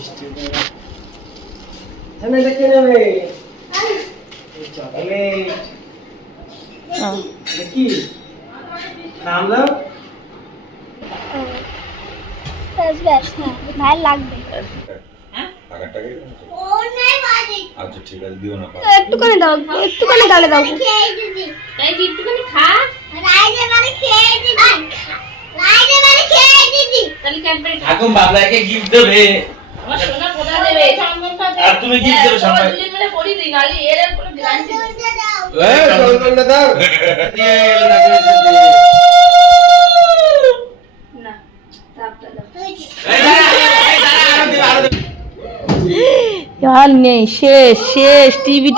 মিষ্টি হ্যাঁ এটা কে নেবে চকলেট কি নাম দাও ভাই লাগবে আচ্ছা ঠিক আছে দিও না একটুখানি দাও একটুখানি গালে দাও একটুখানি খা ঠাকুম বাবলাকে গিফট দেবে আমার সোনা কোথা দেবে আর তুমি গিফট দেবে সবাই মিলে পড়ি দিই নালি এর কোনো গ্যারান্টি নেই এই চকলেটটা দাও দিয়ে না তাপটা দাও আর নেই শেষ শেষ টিভি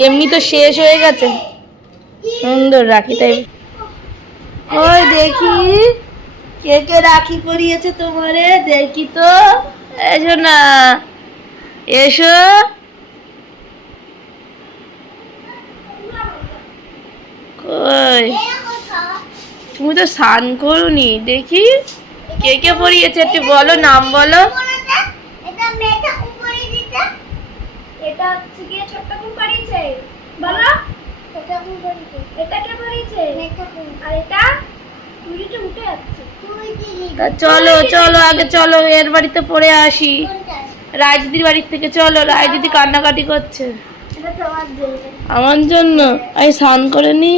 এমনি তো শেষ হয়ে গেছে সুন্দর রাখি তাই ওই দেখি কে কে রাখি পরিয়েছে তোমারে দেখি তো এসো না এসো কই তুমি তো স্নান করোনি দেখি কে কে পরিয়েছে একটু বলো নাম বলো এটা হচ্ছে কি ছোট্ট কুম পরিয়েছে বলো ছোট্ট কুম পরিয়েছে এটা কে পরিয়েছে আর এটা তুই তো উঠে যাচ্ছে তা চলো চলো আগে চলো এর বাড়িতে পড়ে আসি রাজদিদির বাড়ি থেকে চলো রাজদিদি কান্নাকাটি করছে আমার জন্য আমি স্নান করে নি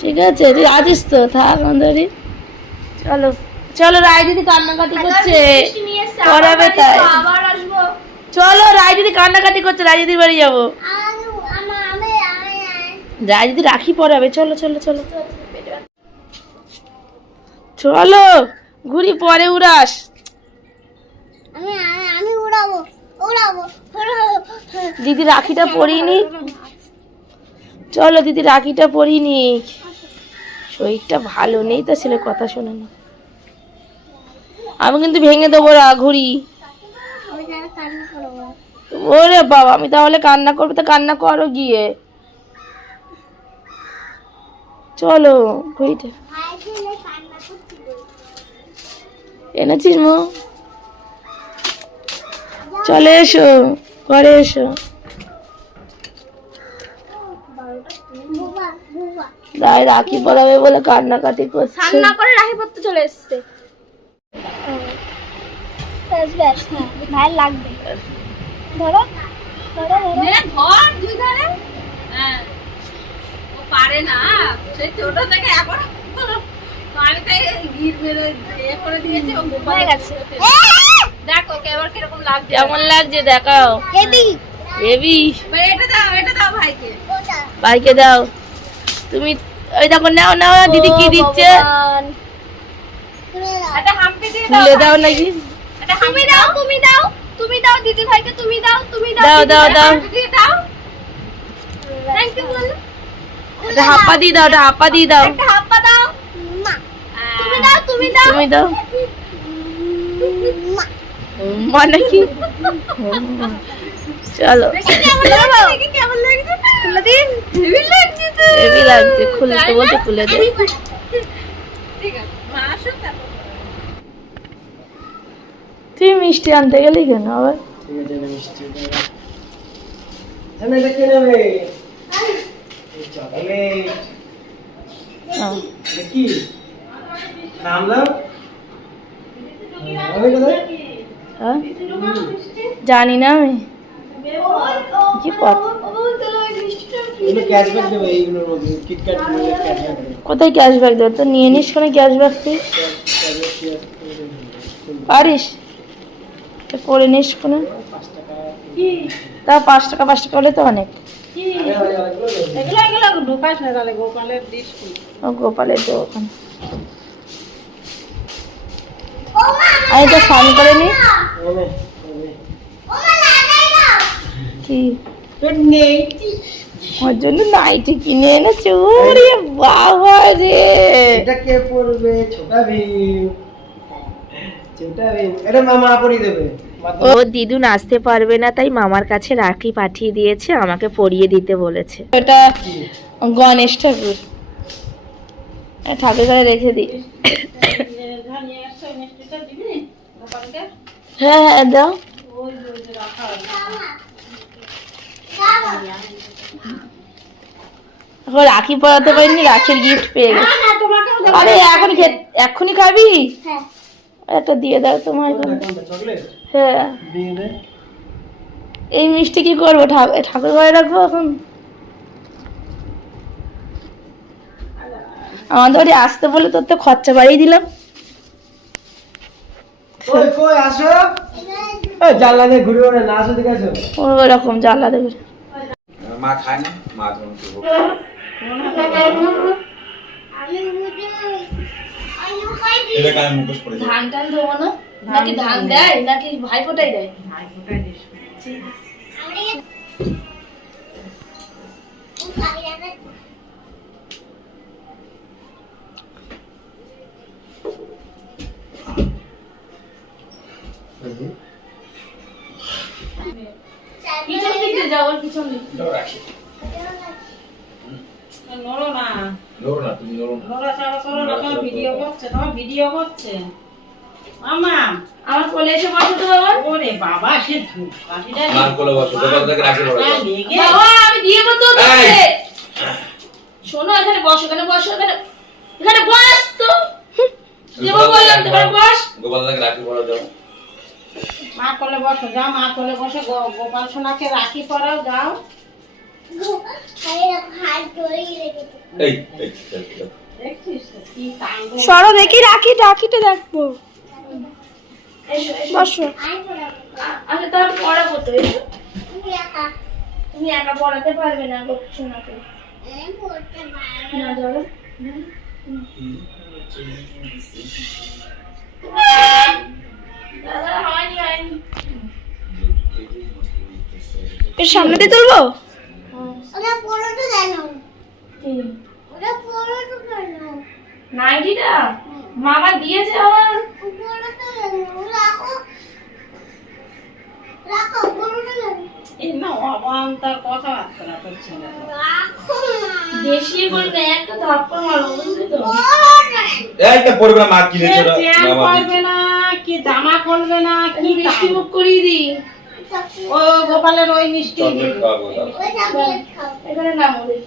ঠিক আছে তুই আছিস তো থাক আমাদেরই চলো চলো রাজদিদি কান্নাকাটি করছে পড়াবে তাই চলো রাজদিদি কান্নাকাটি করছে রাজদিদির বাড়ি যাবো রাজদিদি রাখি পরাবে চলো চলো চলো চলো ঘুরি পরে উড়াস আমি উড়াবো দিদি রাখিটা পরিনি চলো দিদি রাখিটা পরিনি শরীরটা ভালো নেই তা ছেলে কথা শোনে না আমি কিন্তু ভেঙে দেবো ঘুড়ি ওরে বাবা আমি তাহলে কান্না করবো তো কান্না করো গিয়ে চলো ঘুড়িটা এনেছিস মো চলে এসো ঘরে এসো দায় রাখি পরাবে বলে কান্নাকাটি করছে রান্না করে রাখি পড়তে চলে এসছে ভাই লাগবে ধরো ধরো ধর দুই ধারে হ্যাঁ ও পারে না সে ছোট থেকে এখন আমি তাই গির মেরে এ করে দিয়েছি ও হয়ে গেছে দেখো কেমন কিরকম লাগছে কেমন লাগছে দেখাও হেভি হেভি এটা দাও ভাইকে ভাইকে দাও তুমি ওই দেখো নাও নাও দিদি কি দিচ্ছে একটা হাম্পি দিয়ে তুলে দাও নাকি একটা তুমি দাও তুমি দাও দিদি ভাইকে তুমি দাও দাও দাও দাও দিয়ে দাও থ্যাংক ইউ বলো একটা হাপ্পা দিয়ে দাও একটা হাপ্পা দিয়ে দাও একটা হাপ্পা দাও মা তুমি দাও তুমি দাও মানে কি চলো কেমন লাগছে খুলে দিন হেভি লাগছে তো হেভি লাগছে খুলে তো বলতে খুলে দে ঠিক আছে মা আসো তারপর তুই মিষ্টি আনতে গেলি কেন আবার ঠিক আছে মিষ্টি হ্যাঁ এটা কে নেবে চকলেট এটা কি নাম দাও হ্যাঁ? জানি না আমি কি পথ ক্যাশব্যাক দেবে এইগুলোর মধ্যে কিটক্যাট ক্যাশব্যাক দেবে কোথায় ক্যাশব্যাক দেবে তো নিয়ে নিস কোনো ক্যাশব্যাক তুই পারিস তো করে নিস কোনো তা 5 টাকা হলে তো অনেক এগুলো ঢোকাস না তাহলে গোপালের ডিশ ও গোপালের দোকান আমি তো স্নান করে নি কি ওর জন্য নাইটি কিনে এনেছে ওরে বাবা রে এটা কে পড়বে ছোটা ভীম এটা মামা পরিয়ে দেবে ও দিদুন আসতে পারবে না তাই মামার কাছে রাখি পাঠিয়ে দিয়েছে আমাকে পরিয়ে দিতে বলেছে এটা গণেশ ঠাকুর ঠাকুর ঘরে রেখে দিই হ্যাঁ হ্যাঁ দাও এখন রাখি পরাতে পারিনি, রাখির গিফট পেয়ে গেছি। না তোমাকেও দেবো। আরে এখন এক্ষুনি খাবি? হ্যাঁ একটা দিয়ে দাও তোমার। চকলেট হ্যাঁ, দিয়ে দে। এই মিষ্টি কি করবো? ঠাকুর ঘরে রাখবো এখন? আমাদের বাড়ি আসতে বলে তোর তো খরচা বাড়িয়ে দিলাম। কই কই আসো। এই জানলা দিয়ে ঘুরে ওরে না আসো, ঠিক আছে? ওরকম জ্বালা দেবে। মা খায় না, মা তোমার কি বলবো? আমি বুঝি আইনো খাই দি। এটা কানে মুখোশ পড়ে যায়। ধান টান দেবো না? নাকি ধান দেয় নাকি ভাইফোঁটাই দেয়? আমি খাই না। পিছন দিকে যাও, ওর পিছন দিকে। এটাও রাখি। নড়ো না, নড়ো না, তুমি নড়ো না। নড়াচড়া করো না, তোমার ভিডিও করছে, তোমার ভিডিও করছে। মামা, আমার কোলে এসে বসো তো বাবা। ওরে বাবা, সে কাশিটা মার কোলে বসো, গোপাল থেকে রাখি পড়ে যাও। লেগে বাবা আমি দিয়ে দেবো তো এই! তোকে। শোনো, এখানে বসো, এখানে বসো, এখানে বস তো। দেবো বললাম তো, এখানে বস। গোপাল থেকে রাখি পড়ে যাও। মা কোলে বসো, যাও মা কোলে বসে গোপাল সোনাকে রাখি পরাও, যাও। হাত ধরে রেখেছে। এই এই এই, এই। দেখছিস তো কি কাণ্ড। সরো দেখি, রাখিটা দেখবো। এসো এসো। বসো। আই পড়াবো। আচ্ছা তাহলে পড়াবো তো, এসো। তুমি একা। তুমি একা পড়াতে পারবে না গো সোনাকে। আমি পড়তে পারবো না ধরো। দাদা হয়নি। এর সামনে দিয়ে তুলবো? ওটা পড়োটা কেন? ওটা পড়োটা কেন? নাইটিটা মামা দিয়েছে আমার। পড়োটা কেন? রাখো। রাখো পড়োটা কেন? এই না অবান্তর কথাবার্তা করছে না। রাখো না। বেশি করে না, একটা থাপ্পড় মারবো, বুঝলি তো? পড়োটা। এইটা পড়বে না, মা কিনেছে সে ওটা। চ্যান বাবা করবে না, কি জামা খুলবে না, কি মিষ্টি কাণ্ড। মুখ করিয়ে দিই। ও গোপালের ওই মিষ্টি চকলেট খাওয়াবো দাও। ওই চকলেট খাও। এখানে নাম ওদের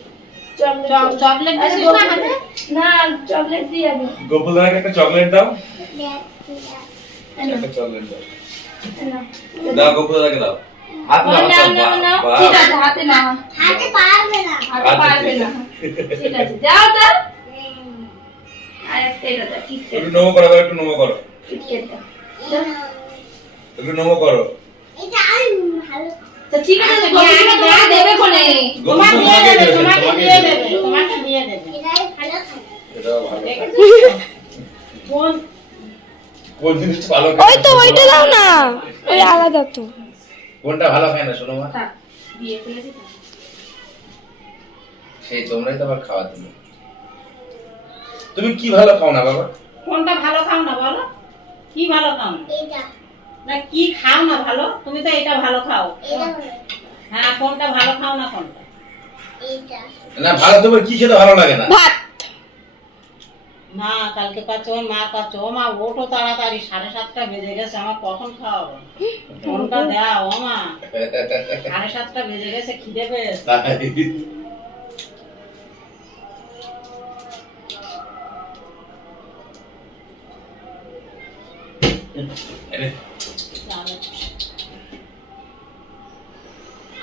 চকলেট। চকলেট আরে দিছিস না হাতে? না, চকলেট দিই আগে। গোপাল দাদাকে একটা চকলেট দাও। দেখ একটা চকলেট দাও। নাও। দাও গোপাল দাদাকে দাও। হাত নাও, নাও, নাও, নাও। বাহ, ঠিক বাহ। আছে, হাতে না। হাতে পারবে না। হাতে পারবে না। ঠিক আছে, যাও তো। আর একটা এটা দাও, কিটক্যাট। একটু নমো করো, একটু নমো করো। কিটক্যাট দাও। একটু নমো করো। এটা আমি ভালো। তো ঠিক আছে, গোপাল তোমাকে দেবে কোনে? গোপাল তোমাকে দিয়ে দেবে, তোমাকে তোমাকে দিয়ে দেবে, তোমাকে দিয়ে দেবে। এটাই ভালো খাই। এটাও ভালো। কোন কোন জিনিসটা ভালো ওই তো ওইটা দাও না, ওই আলাদা তো। কোনটা ভালো খায় না শোনো মা? থাক, দিয়ে ফেলেছি থাক। সেই তোমরাই তো আবার খাওয়াতে না। তুমি কি ভালো খাও না বাবা? কোনটা ভালো খাও না বলো? কি ভালো খাও না? এটা না কি খাও না ভালো? তুমি তো এটা ভালো খাও। এটা ভালো। হ্যাঁ, কোনটা ভালো খাও না কোনটা? এটা না ভালো, তোমার কি খেতে ভালো লাগে না? ভাত। না, কালকে পাচ্ছ ওর মা পাচ্ছ, ও মা ওঠো তাড়াতাড়ি, 7:30 বেজে গেছে, আমার কখন খাওয়াবো? ফোনটা দাও ও মা, 7:30 বেজে গেছে, খিদে পেয়েছে।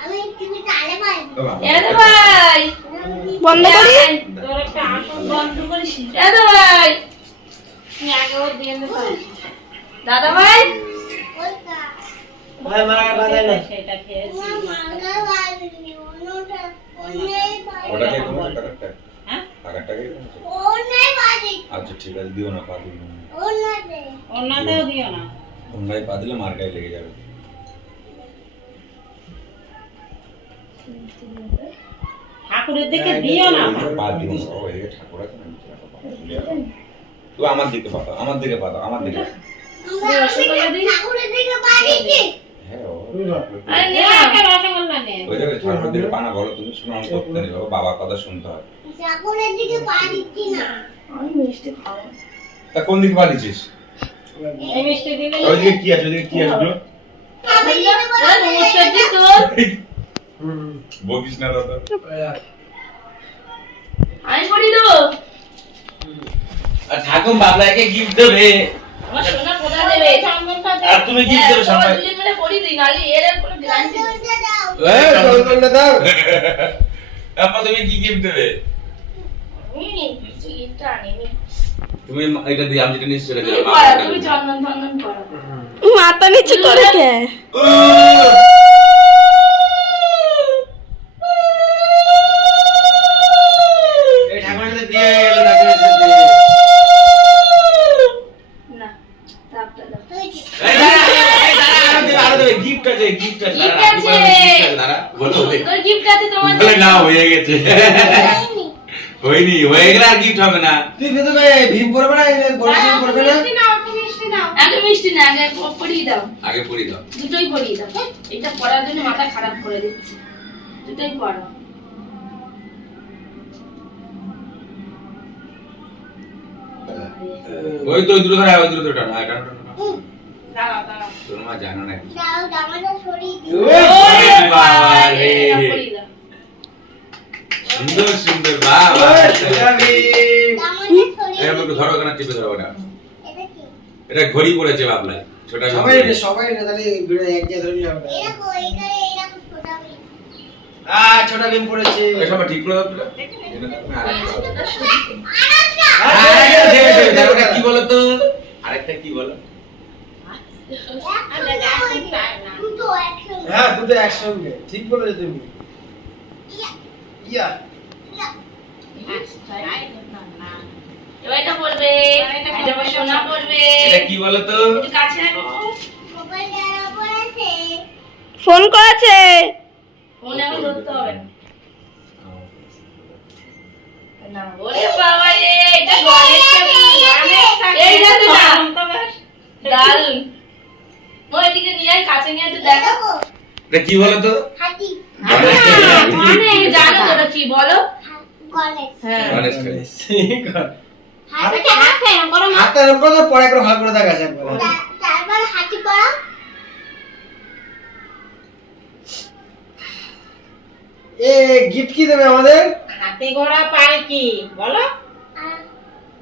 আমি তুমি তালে পারবো। দাদা ভাই, বন্ধ করি। তোর একটা আসন বন্ধ করিস। দাদা ভাই, তুমি আগেও দিয়ে দিতে পারিস। দাদা ভাই। ওইটা ভাই মারা বাঁধাই না। সেটা খেয়েছি। তোমার মাঙ্গা পারবি অন্যটা অন্যই পারবি। ওটা কে তোমার টাকাটা? হ্যাঁ, টাকাটা কে তোমার? অন্যই পারবি আচ্ছা ঠিক আছে, দিও না, পা দিও না। অন্যতে অন্যতেও দিও না। অন্যায় পা দিলে মার গায়ে লেগে যাবে। ঠাকুরের দিকে দিও না। পা দিও না, ও এদিকে ঠাকুর আছে না, নিচে রাখো, পা তুলে রাখো। তুই আমার দিকে পাঠাও, আমার দিকে পাঠাও, আমার দিকে। আমরা ঠাকুরের দিকে পারিছি। হ্যাঁ ও আরে নে, না, একটা রসগোল্লা নে। ওই জায়গায় ঠাকুরের দিকে পানা বলো, তুমি শুনো, আমি করতে নেই বাবা, বাবার কথা শুনতে হয়। ঠাকুরের দিকে পারিছি না। আমি মিষ্টি খাবো। তা কোন দিকে পালিয়েছিস? এই মিষ্টি দিলে ওইদিকে কি আছে, ওইদিকে কি আছে বলো? আমি দিতে আরে পারবো। নমস্কার জি তোর। বকিস না দাদা। আমি পড়ি দেবো। আর ঠাকুর বাবলাকে গিফট দেবে। আমার সোনা কোথা দেবে? আর তুমি গিফট দেবে তোমার সবাই। দুজন মিলে পড়ি দিই, নাহলে এর আর কোনো গ্যারান্টি নেই। চন্দনটা দাও। আপা তুমি কি গিফট দেবে? কিছু gift আনিনি। তুমি এটা দিয়ে আমি যেটা নিচ্ছি সেটা তুমি দিয়ে পড়া, তুমি চন্দন চন্দন করো। মাথা নিচু করে কে? এই ঠাকুরকে দিয়ে গেল ঠাকুরের সাথে। না, তাপটা দাও। আরো দেবে গিফট আছে গিফট আছে Gift দাঁড়া, আছে। gift আছে, দাঁড়া বলো সুন্দর gift আছে তোমার বলে জন্য। না হয়ে গেছে হয়নি হয়ে গেলে আর গিফট হবে না তুই ভেতরে ভীম পড়বে না, এই গণেশ পড়বে না। আগে মিষ্টি না, আগে পরিয়ে দাও। আগে পড়ি দাও দুটোই পরিয়ে দাও। এটা পড়ার জন্য মাথা খারাপ করে দিচ্ছি। দুটোই পড়ো। ওই তো ওই দুটো ধরে ওই দুটো টানো হ্যাঁ টানো টানো দাঁড়াও, দাঁড়াও। তোর মা জানো না ওরে বাবা বাবা রে। রে, পরিয়ে দাও। সুন্দর সুন্দর বাবা যাবি। এই আমাকে ধরো কেন টিপে ধরো না এটা ঘড়ি পড়েছে বাবলাই ছোটা সবাই রে সবাই রে তাহলে ভিড়ে এক জায়গায় ধরে নিলাম। ছোটা ভীম পড়েছে। এই সব ঠিক করে দাও তো। আরে, আরেকটা কি বলো তো আরেকটা কি বলো হ্যাঁ দুটো একসঙ্গে ঠিক বলেছো তুমি। ইয়া এবার এটা পড়বে, এটা আবার সোনা পড়বে। এটা কি বলো তো একটু কাছে রাখো। ফোন করেছে। ফোন এখন ধরতে হবে না। না, ওরে বাবা রে, এটা গণেশ ঠাকুর। এই যাতে না। দারুণ। ও এদিকে নিয়ে আয়, কাছে নিয়ে একটু দেখো। এটা কি বলো তো মানে জানো তো এটা কি বলো? হ্যাঁ। গণেশ ঠাকুর। হাতটা এরকম করে পরে একবার ভাগ করে দেখাস একবার। এ গিফট কি দেবে আমাদের? হাতে ঘোড়া পায় কি বলো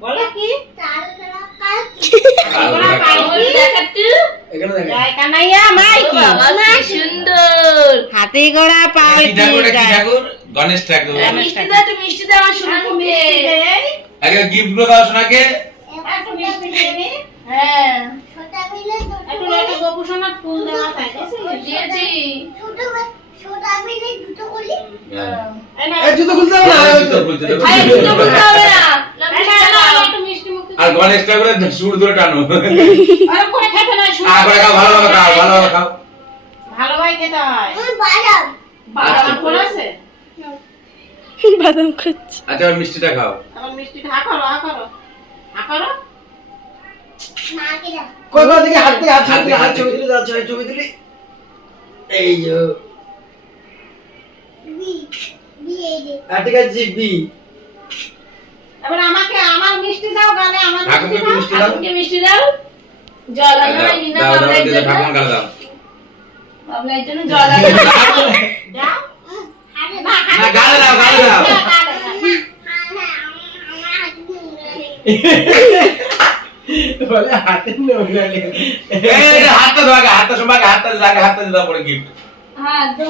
বলো কি হাতে ঘোড়া পায় ওই কি দেখাচ্ছি। এখানে দেখেন। জয় কানাইয়া মাই ও কি বাবা, কি সুন্দর। হাতে ঘোড়া পায় কি কি ঠাকুর এটা কি ঠাকুর গণেশ ঠাকুর মিষ্টি দাও, একটু মিষ্টি দাও আমার সোনা মুখে। আগে গিফট গুলো দাও শোনাকে একটু মিষ্টি দিয়ে নে হ্যাঁ, একটু একটা গোপুসোনার ফুল দেওয়া থাকে দিয়েছি। এই না, এই জুতো খুলতে হবে না। জুতো খুলতে দেবো। আরে দুটো বলতে হবে না। না, এই না, মিষ্টি না, দাও। একটু মিষ্টি মুখে আর গণেশ ঠাকুরের সুর ধরে টানো আর করে খেতে নয় শুনো আর করে খাও ভালোভাবে খাও ভালোভাবে খাও ভালোভাবে খেতে হয় বাদাম। বাদাম ফল আছে বাদাম খাচ্ছে। আচ্ছা এবার মিষ্টিটা খাও আবার মিষ্টিটা হা করো কই কই দিকে হাত দিয়ে হাত ছবি তুলে দাও, ছবি তুলি। এই যে আর ঠিক আছে বি। এবার আমাকে আমার মিষ্টি দাও গালে আমার ঠাকুরকে মিষ্টি একটু দাও মিষ্টি দাও ঠাকুরকে মিষ্টি দাও। জল দাও আনো নি না দাও দাও বাবলার দিদা জন্য। ঠাকুর গালে দাও বাবলার জন্য জল আনো। দাও না গালে দাও বলে হাতে নোংরা লেগে। এই হাতটা দাও আগে হাতটা সবাই হাতটা দাও পরে গিফট হ্যাঁ, দো।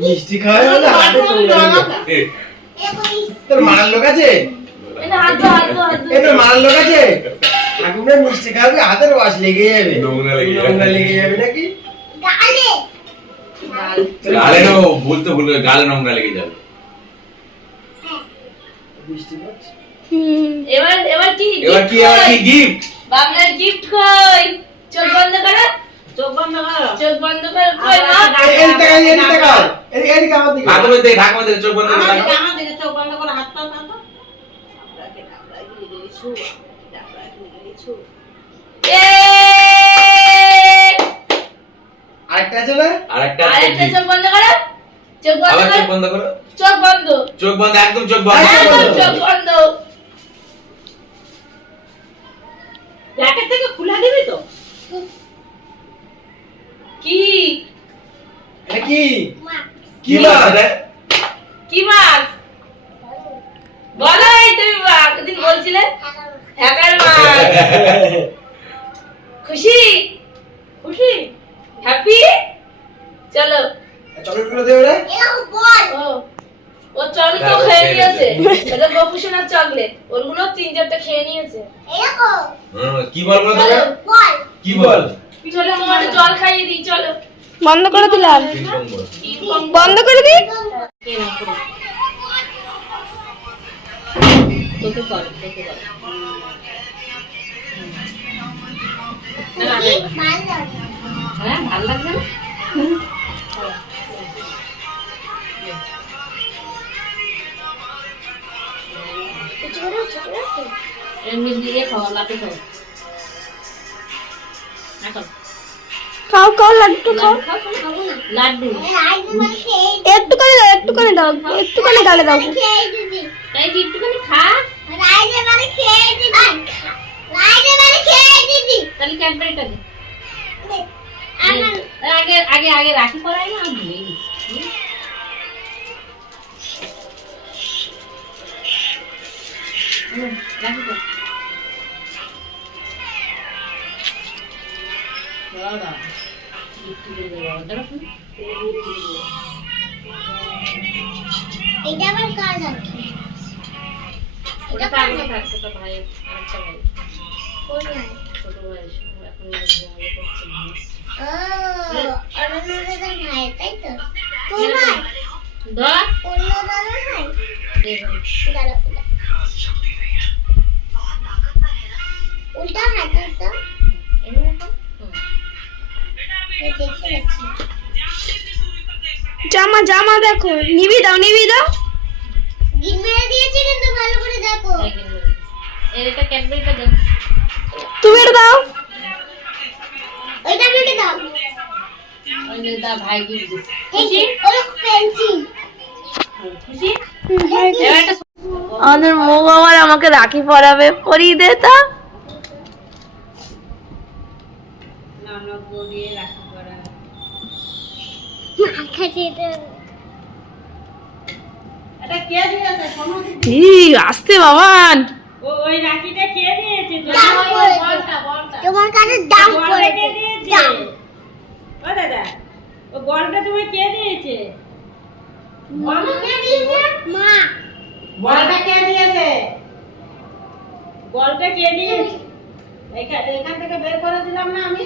মিষ্টি খাওয়া না হাতে নোংরা লেগে। তোর মারার লোক আছে? এই না, হাত দাও, হাত দাও, হাত দাও। এই তোর মারার লোক আছে? ঠাকুরটা মিষ্টি খাবে হাতের ওয়াশ লেগে যাবে। নোংরা লেগে যাবে। নোংরা লেগে যাবে নাকি? গালে নো ভুল গালে নোংরা লেগে যাবে মিষ্টি খাচ্ছে। এবার কি এবার কি গিফট বাবলার গিফট কই? চোখ বন্ধ করো, চোখ বন্ধ করো চোখ বন্ধ করো। কই মা? এদিকে আমার দিকে। হাতের মধ্যে ঠাকুর মধ্যে চোখ বন্ধ করে রাখো। আমার দিকে চোখ বন্ধ করে হাত টান টান এ! আরেকটা আছে না? আরেকটা আরেকটা চোখ বন্ধ করো, চোখ বন্ধ আবার চোখ করো, বন্ধ করো চোখ বন্ধ, চোখ বন্ধ একদম চোখ বন্ধ একদম চোখ বন্ধ। জ্যাকেট থেকে খুলে দিবি তো কি? এটা কি কি মাছ রে? কি মাছ বলো? এই তুমি একদিন বলছিলে হ্যাকার মাছ। খুশি খুশি হ্যাপি। চলো চকলেট গুলো দেবে রে। ও ও চকলেট তো খেয়ে নিয়েছে। এটা গোপুসোনার চকলেট, ওরগুলো 3-4টা খেয়ে নিয়েছে। কি বল বলো তো? কি বল? চলো তোমার জল খাইয়ে দিই, চলো। বন্ধ করে দিলাম, বন্ধ করে দিই। তোকে কর, তোকে কর। হ্যাঁ ভালো লাগবে না? এমনি দিয়ে খাওয়া লাটু খাও। এখন খাও খাও, লাড্ডু খাও। লাড্ডু একটুখানি দাও, একটুখানি দাও, একটুখানি গালে দাও। তাই কি একটুখানি খা, তাহলে ক্যাডবেরিটা দে। আগে আগে আগে রাখি পরাই না, আমি ভুলে গেছি। রাখি পর বাবা একটু করে দেবো। দেখো এটা আবার কাজ আছে। ওটা পারবে না, ছোট ভাই আচ্ছা ভাই কোন ভাই? ছোট ভাই এখন বিয়ে করছে। ও অরুণের ভাই, তাই তো? কোন ভাই? দা অন্য দাদা ভাই? দেখুন দাঁড়া, উল্টা হাত উল্টা দেখতে পাচ্ছি। জামা জামা দেখো, নিবি দাও, নিবি দাও। গিন মেরে দিয়েছি কিন্তু ভালো করে দেখো। এটা ক্যাডবেরিটা দাও, তুমি এটা দাও, ওইটা আমি দাও। ওই যে দা ভাই গিফট দিছে। খুশি? ওরে পেন্সিল। খুশি? এবার একটা আমাদের মৌ আবার আমাকে রাখি পরাবে, পরিয়ে দে তা। নানা বলিয়ে রাখি করা। এটা কে দিয়েছে? শোনো দিদি। আস্তে বাবান, ওই রাখিটা কে দিয়েছে? তোমার কাছে দাম বলটা পড়েছে। কে দিয়েছে? ও দাদা, ও বলটা তুমি কে দিয়েছে? বলটা কে দিয়েছে? মা, বলটা কে দিয়েছে? বলটা কে দিয়েছে? এখান থেকে বের করে দিলাম না আমি?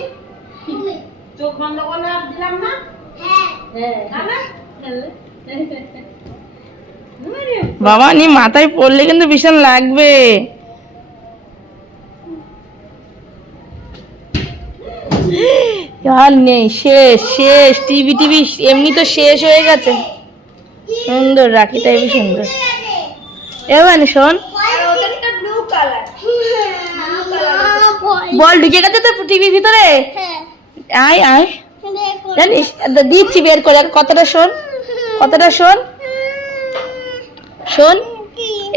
তুমি। চোখ বন্ধ করে দিলাম না? হ্যাঁ। না না? বাবা নি মাথায় পড়লে কিন্তু ভীষণ লাগবে। আর নেই, শেষ শেষ। টিভি টিভি এমনি তো শেষ হয়ে গেছে। সুন্দর রাখিটা, হেবি সুন্দর। এবার শোন, বল ঢুকে গেছে তো টিভির ভিতরে। আয় আয়, জানিস দিচ্ছি বের করে, কথাটা শোন, কথাটা শোন। শোন,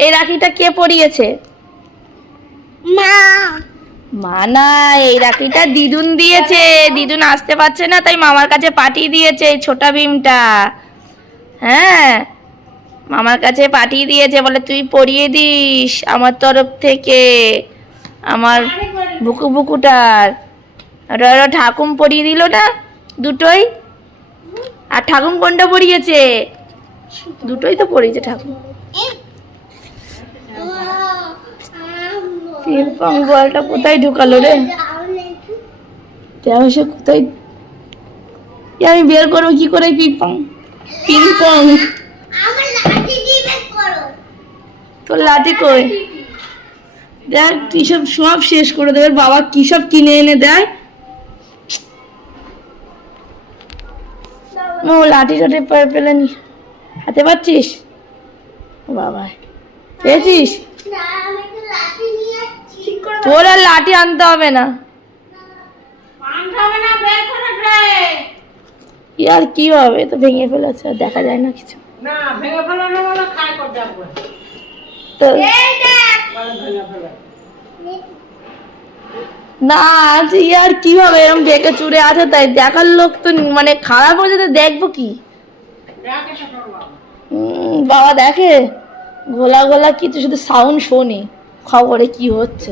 এই রাখিটা কে পরিয়েছে? মা। মা না, এই রাখিটা দিদুন দিয়েছে। দিদুন আসতে পারছে না, তাই মামার কাছে পাঠিয়ে দিয়েছে এই ছোটা ভীমটা। হ্যাঁ, মামার কাছে পাঠিয়ে দিয়েছে, বলে তুই পরিয়ে দিস আমার তরফ থেকে আমার বুকু বুকুটার। আর ঠাকুম পরিয়ে দিল না দুটোই। আর ঠাকুম কোনটা পরিয়েছে? দুটোই তো পরিয়েছে ঠাকুম। পিংপং বলটা কোথায় ঢুকালো রে? সে কোথায়? আমি বের করবো কি করে পিংপং? পিংপং তোর লাঠি কই? দেখ কি সব সব শেষ করে দেবে বাবা, কি সব কিনে এনে দেয়। ও লাঠি টাঠি পেলেনি, হাতে পাচ্ছিস বাবা? পেয়েছিস? তোর আর লাঠি আনতে হবে না। আর কি হবে, তো ভেঙে ফেলেছে, আর দেখা যায় না কিছু। না ভেঙে ফেলানো বলে খায় করতে হবে। তো ভেঙে ফেলা না আছে আর কিভাবে এরকম বেঁকে চুড়ে আছে তাই দেখার লোক তো মানে খারাপ হয়ে যেতে দেখবো কি বাবা দেখে গোলা গোলা কিছু শুধু সাউন্ড শোনে খবরে কি হচ্ছে